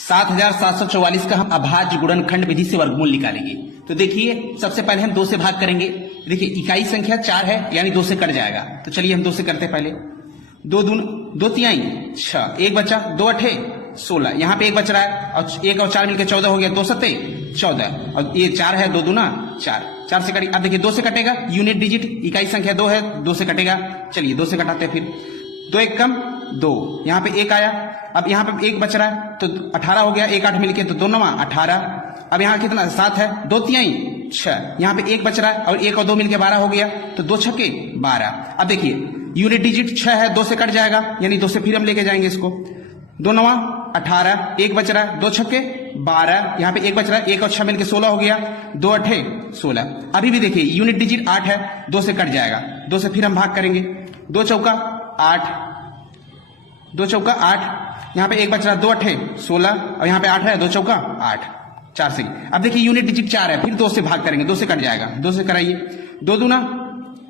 7744 का हम अभाज्य गुणनखंड विधि से वर्गमूल निकालेंगे। तो देखिए सबसे पहले हम 2 से भाग करेंगे। देखिए इकाई संख्या 4 है यानी 2 से कट जाएगा। तो चलिए हम 2 से करते हैं पहले। 2 तिहाई 6, 1 बचा, 2 अठे 16, यहाँ पे 1 बच रहा है और 1 और 4 मिलकर 14 हो गया, 2 सत्ते 14 और ये 4 है, 2 दूना 4, 4 से कटेगा। अब देखिए 2 से कटेगा, यूनिट डिजिट इकाई संख्या 2 है, 2 से कटेगा। चलिए 2 से कटाते हैं फिर। 2 एक कम 2, यहाँ पे 1 आया, अब यहाँ पे 1 बच रहा है तो 18 हो गया, 1 8 मिलके तो 2 9 18। अब यहाँ कितना 7 है, 2 तिहाई 6, यहाँ पे 1 बच रहा है और 1 और 2 मिलके 12 हो गया, तो 2 छक्के 12। अब देखिए यूनिट डिजिट 6 है, 2 से कट जाएगा यानी 2 से फिर हम लेके जाएंगे इसको। 2 9 18, 1 बच रहा है, 2 छक्के 12, यहाँ पे 1 बच रहा है, 1 और 6 मिलके 16 हो गया, 2 अठे 16। अभी भी देखिए यूनिट डिजिट 8 है, 2 से कट जाएगा, 2 से फिर हम भाग करेंगे। 2 चौका 8, 2 चौका 8, यहाँ पे 1 बच रहा है, 2 अठे 16 और यहाँ पे 8 है, 2 चौका 8, 4 से। अब देखिए यूनिट डिजिट 4 है, फिर 2 से भाग करेंगे, 2 से कट जाएगा, 2 से कराइए। 2 दूना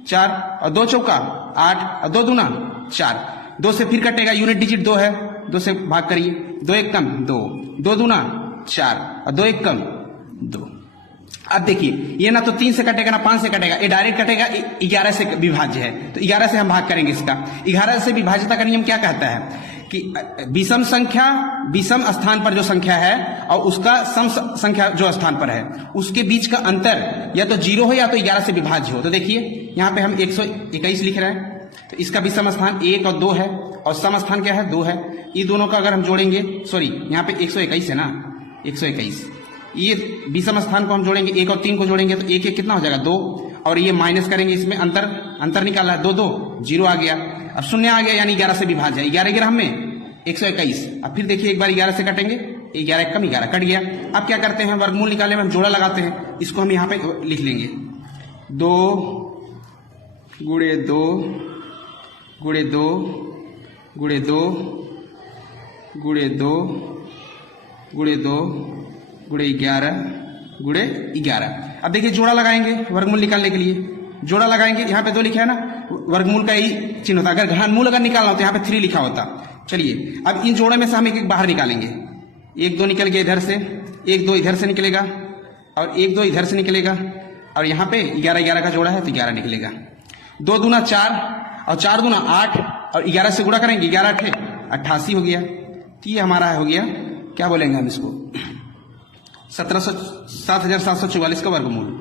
4 और 2 चौका 8 और 2 दूना 4, 2 से फिर कटेगा, यूनिट डिजिट 2 है, 2 से भाग करिए। 2 एक कम 2, 2 दूना 4 और 2 एक कम 2। अब देखिए ये ना तो 3 से कटेगा ना 5 से कटेगा, ये डायरेक्ट कटेगा, 11 से विभाज्य है, तो 11 से हम भाग करेंगे इसका। 11 से विभाज्यता का नियम क्या कहता है कि विषम संख्या विषम स्थान पर जो संख्या है और उसका सम संख्या जो स्थान पर है उसके बीच का अंतर या तो 0 हो या तो 11 से विभाज्य हो। तो देखिए यहाँ पे हम 121 लिख रहे हैं, तो इसका विषम स्थान 1 और 2 है और सम स्थान क्या है 2 है। ये दोनों का अगर हम जोड़ेंगे, सॉरी यहाँ पे 121 है ना, 121, ये विषम स्थान को हम जोड़ेंगे, 1 और 3 को जोड़ेंगे तो 1 1 कितना हो जाएगा 2, और ये माइनस करेंगे, इसमें अंतर निकाला है, 2 2 0 आ गया, अब 0 आ गया यानी 11 से विभाज्य है। 11 11 में 121। अब फिर देखिए एक बार 11 से कटेंगे, 11 कम 11 कट गया। अब क्या करते हैं, वर्गमूल निकालने में हम जोड़ा लगाते हैं, इसको हम यहाँ पे लिख लेंगे। 2 गुणे 2 गुणे 2 गुणे 2 गुणे 2 गुणे 2 गुणे 11 गुणे 11। अब देखिए जोड़ा लगाएंगे वर्गमूल निकालने के लिए, जोड़ा लगाएंगे, यहाँ पे 2 लिखा है ना, वर्गमूल का ही चिन्ह होता। अगर घनमूल अगर निकालना होता यहाँ पे 3 लिखा होता। चलिए अब इन जोड़े में से हम एक बाहर निकालेंगे। 1 2 निकल गया इधर से, 1 2 इधर से निकलेगा और 1 2 इधर से निकलेगा, और यहाँ पे 11 11 का जोड़ा है तो 11 निकलेगा। 2 दूना 4 और 4 दूना 8 और 11 से गुणा करेंगे, 11 अठे 88 हो गया। तो ये हमारा हो गया, क्या बोलेंगे हम इसको, 7744 का वर्गमूल।